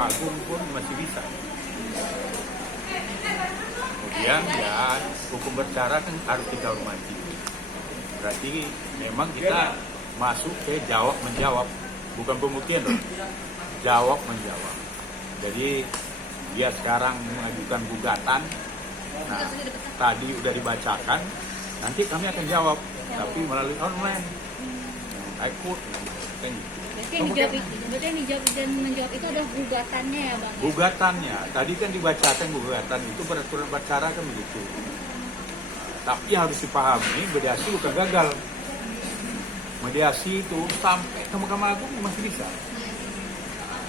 Agung pun masih bisa. Kemudian ya hukum bercara kan harus kita hormati. Berarti memang kita masuk ke jawab menjawab, bukan pembuktian loh. Jawab menjawab. Jadi dia sekarang mengajukan gugatan. Nah, tadi udah dibacakan, nanti kami akan jawab, tapi melalui online. I quote, kan gitu. Berarti yang dijawab dan menjawab itu adalah gugatannya ya Bang? Gugatannya, tadi kan dibacakan gugatan itu peraturan bercara kan begitu. Tapi harus dipahami, mediasi bukan gagal. Mediasi itu sampai ke Mahkamah Agung masih bisa.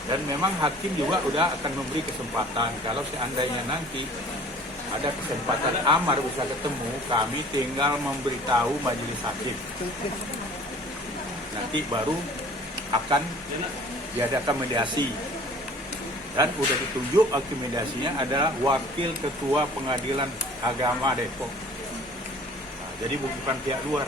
Dan memang hakim juga udah akan memberi kesempatan. Kalau seandainya nanti ada kesempatan amar bisa ketemu, kami tinggal memberitahu majelis hakim. Nanti baru akan diadakan mediasi. Dan udah ditunjuk hakim mediasinya adalah Wakil Ketua Pengadilan Agama Depok. Nah, jadi bukan pihak luar.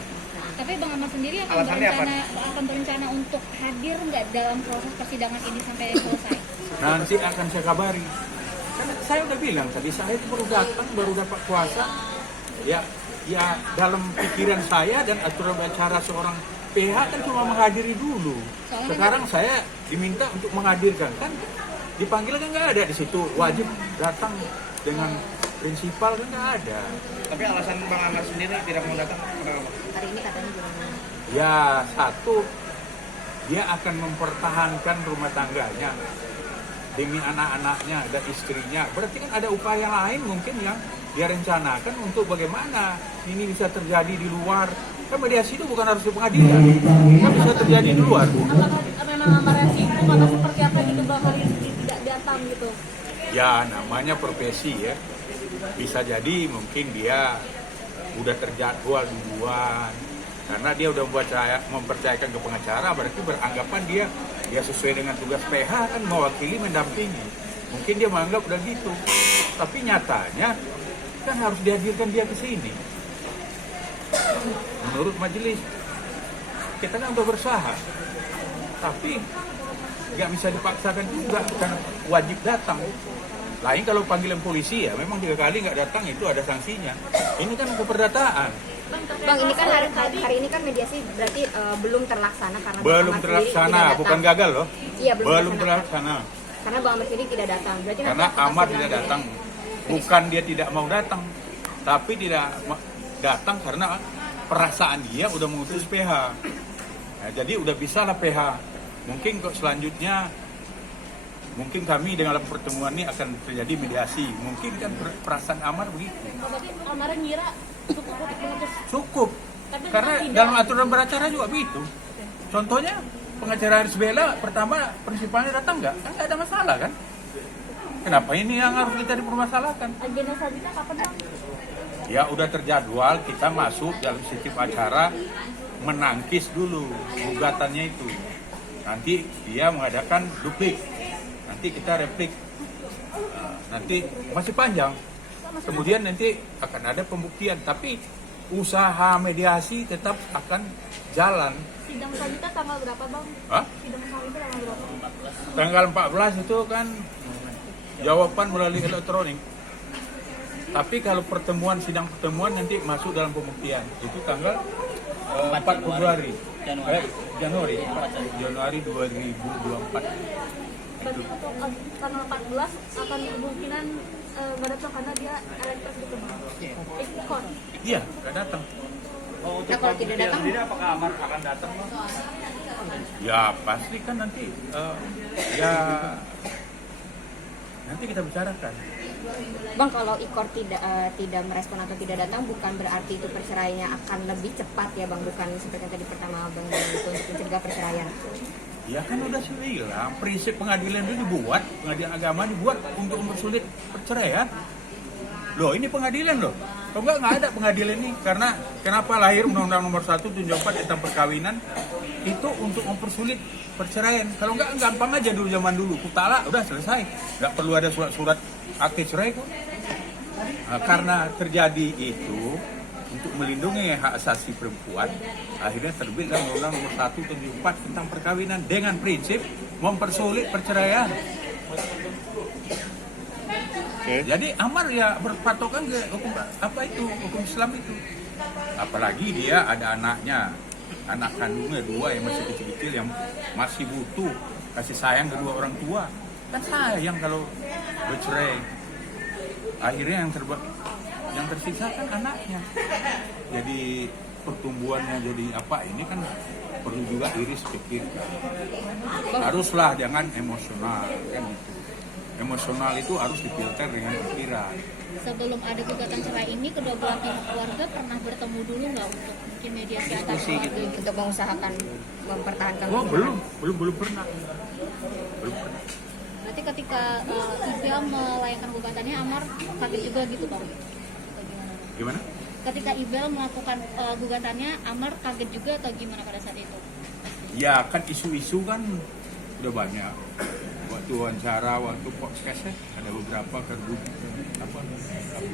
Tapi Bang Amar sendiri akan berencana untuk hadir nggak dalam proses persidangan ini sampai selesai? Nanti akan saya kabari. Karena saya udah bilang tadi, saya itu baru datang, baru dapat kuasa. Ya dalam pikiran saya dan aturan acara seorang PH kan cuma menghadiri dulu. Sekarang saya diminta untuk menghadirkan, kan dipanggil kan nggak ada di situ, wajib datang dengan prinsipal kan nggak ada. Tapi alasan Bang Amar sendiri tidak mau datang kenapa? Hari ini katanya gimana? Ya satu, dia akan mempertahankan rumah tangganya demi anak-anaknya dan istrinya. Berarti kan ada upaya lain mungkin yang dia rencanakan untuk bagaimana ini bisa terjadi di luar. Kan mediasi itu bukan harus di pengadilan, kan bisa terjadi di luar. Apakah memang Amar sibuk atau seperti apa gitu Bang hari ini tidak datang gitu? Ya namanya profesi ya. Bisa jadi mungkin dia udah terjadwal duluan. Karena dia udah mempercayakan ke pengacara, berarti beranggapan dia sesuai dengan tugas PH kan mewakili, mendampingi. Mungkin dia menganggap udah gitu. Tapi nyatanya kan harus dihadirkan dia ke sini. Menurut majelis, kita kan udah berusaha. Tapi nggak bisa dipaksakan juga, karena wajib datang. Lain kalau panggilan polisi ya, memang 3 kali nggak datang itu ada sanksinya. Ini kan keperdataan. Bang, ini kan hari ini kan mediasi berarti belum terlaksana karena Belum terlaksana, bukan gagal loh. Iya, belum terlaksana. Karena Bang Amar sendiri tidak datang. Berarti Karena Amar tidak datang. Bukan dia tidak mau datang, tapi tidak datang karena perasaan dia udah mengutus PH. Nah, jadi udah bisa lah PH. Mungkin kok selanjutnya mungkin kami dengan pertemuan ini akan terjadi mediasi. Mungkin kan perasaan Amar begitu. Berarti Amar ngira cukup untuk memutus? Cukup. Karena dalam aturan beracara juga begitu. Contohnya pengacara Haris Bella pertama prinsipalnya datang nggak? Kan nggak ada masalah kan? Kenapa ini yang harus kita dipermasalahkan? Agenda selanjutnya kapan Bang? Ya udah terjadwal, kita masuk dalam sistem acara menangkis dulu gugatannya itu. Nanti dia mengadakan duplik, nanti kita replik. Nanti masih panjang. Kemudian nanti akan ada pembuktian, tapi usaha mediasi tetap akan jalan. Sidang selanjutnya tanggal berapa Bang? Hah? Sidang selanjutnya tanggal berapa? Tanggal 14 itu kan jawaban melalui elektronik. Tapi kalau sidang pertemuan nanti masuk dalam pembuktian. Itu tanggal 4 Februari. Januari 2024. Berarti untuk tanggal 14 akan kemungkinan nggak datang karena dia elektrik gitu Bang? Ikon? Iya, nggak datang. Nah, kalau tidak datang, apakah Amar akan datang? Ya pasti kan nanti ya nanti kita bicarakan. Bang, kalau Ikor tidak merespon atau tidak datang, bukan berarti itu perceraiannya akan lebih cepat ya Bang, bukan seperti yang tadi pertama Bang bilang itu untuk mencegah perceraian. Ya kan udah saya bilang, prinsip pengadilan itu dibuat, pengadilan agama dibuat untuk mempersulit perceraian. Loh ini pengadilan loh. Kalau nggak ada pengadilan ini, karena kenapa lahir Undang-Undang Nomor 1 Tahun 74 tentang perkawinan itu untuk mempersulit perceraian. Kalau nggak gampang aja dulu, zaman dulu kutala udah selesai, nggak perlu ada surat-surat akte cerai kok. Nah, karena terjadi itu untuk melindungi hak asasi perempuan, akhirnya terbitlah Undang-Undang Nomor 1 Tahun 74 tentang perkawinan dengan prinsip mempersulit perceraian. Jadi Amar ya berpatokan ke hukum apa itu, hukum Islam itu. Apalagi dia ada anaknya, anak kandungnya 2 yang masih kecil-kecil yang masih butuh kasih sayang kedua orang tua. Kan sayang kalau bercerai. Akhirnya yang tersiksa kan anaknya. Jadi pertumbuhannya jadi apa ini kan perlu juga iris pikirkan. Haruslah jangan emosional kan gitu. Emosional itu harus difilter dengan pikiran. Sebelum ada gugatan cerai ini, kedua belah pihak keluarga pernah bertemu dulu nggak untuk mungkin mediasi antar keluarga gitu? Untuk mengusahakan mempertahankan Oh hubungan. belum pernah. Belum pernah. Berarti ketika Ibel melayangkan gugatannya, Amar kaget juga gitu Bang? Gimana? Ketika Ibel melakukan gugatannya, Amar kaget juga atau gimana pada saat itu? Ya kan isu-isu kan udah banyak. Waktu wawancara, waktu podcast ada beberapa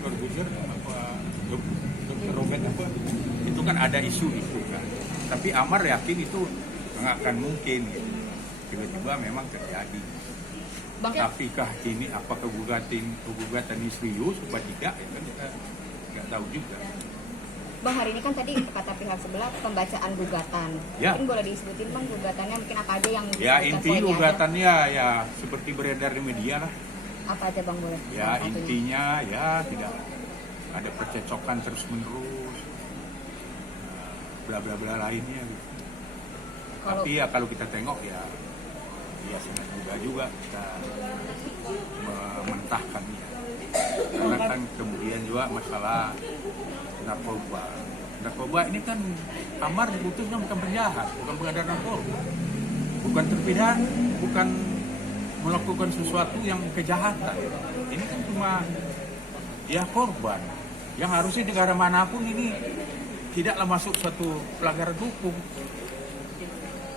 Corbuzier Dr. Robert apa itu kan ada isu itu kan. Tapi Amar yakin itu nggak akan mungkin gitu. Tiba-tiba memang terjadi. Bang, Tapikah ini apakah gugatan ini serius apa tidak ya kan kita nggak tahu juga. Bang, hari ini kan tadi kata pihak sebelah pembacaan gugatan. Ya. Mungkin boleh disebutin Bang gugatannya mungkin apa aja yang Ya disebutkan inti poinnya aja? gugatannya ya seperti beredar di media lah. Apa aja Bang boleh? Ya Salah satunya. intinya ya tidak ada percecokan terus menerus, bla bla bla lainnya. Gitu. Tapi ya kalau kita tengok ya sangat mudah juga kita mementahkannya. Karena kan kemudian juga masalah narkoba. Narkoba ini kan Amar diputusnya bukan penjahat, bukan pengedar narkoba, bukan terpidana, bukan melakukan sesuatu yang kejahatan. Ini kan cuma ya korban yang harusnya negara manapun ini tidaklah masuk suatu pelanggaran hukum.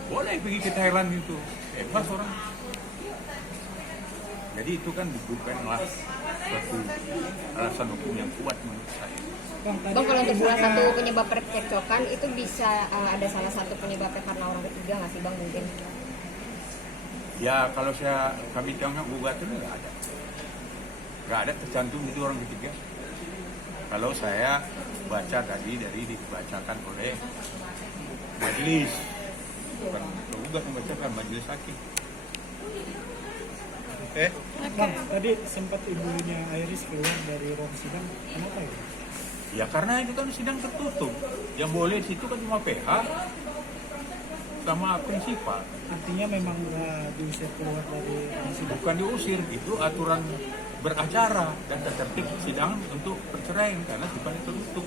Boleh pergi ke Thailand itu, bebas orang. Jadi itu kan bukanlah suatu alasan hukum yang kuat menurut saya. Bang, kalau untuk salah satu penyebab percekcokan itu bisa ada salah satu penyebabnya karena orang ketiga nggak sih Bang mungkin? Ya kalau kami tengok gugatan nggak ada tercantum itu orang ketiga. Kalau saya baca tadi dari dibacakan oleh majelis, bukan gugat membacakan majelis hakim. Bang, tadi sempat ibunya Iris keluar dari ruang sidang, kenapa ya? Ya karena itu kan sidang tertutup. Yang boleh di situ kan cuma PH sama prinsipal. Artinya memang nggak diusir keluar dari ruang sidang. Bukan diusir, itu aturan beracara dan tertib sidang untuk perceraian karena sifatnya tertutup.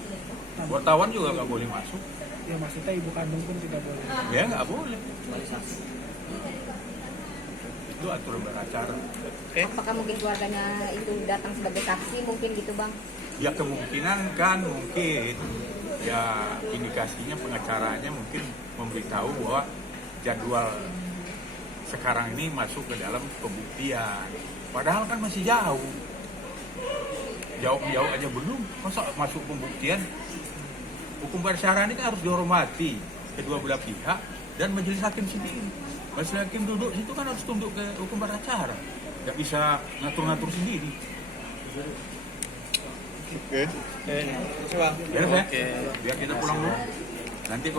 Wartawan juga nggak boleh masuk. Ya maksudnya ibu kandung pun tidak boleh. Ya nggak boleh. Itu aturan beracara. Apakah mungkin keluarganya itu datang sebagai saksi mungkin gitu Bang? Ya kemungkinan kan mungkin ya indikasinya pengacaranya mungkin memberitahu bahwa jadwal sekarang ini masuk ke dalam pembuktian. Padahal kan masih jauh aja belum, masa masuk pembuktian. Hukum beracara ini kan harus dihormati kedua belah pihak dan majelis hakim sendiri. Majelis hakim duduk situ kan harus tunduk ke hukum beracara, nggak bisa ngatur-ngatur sendiri. Oke. Ya, biar kita pulang dulu. Nanti kalau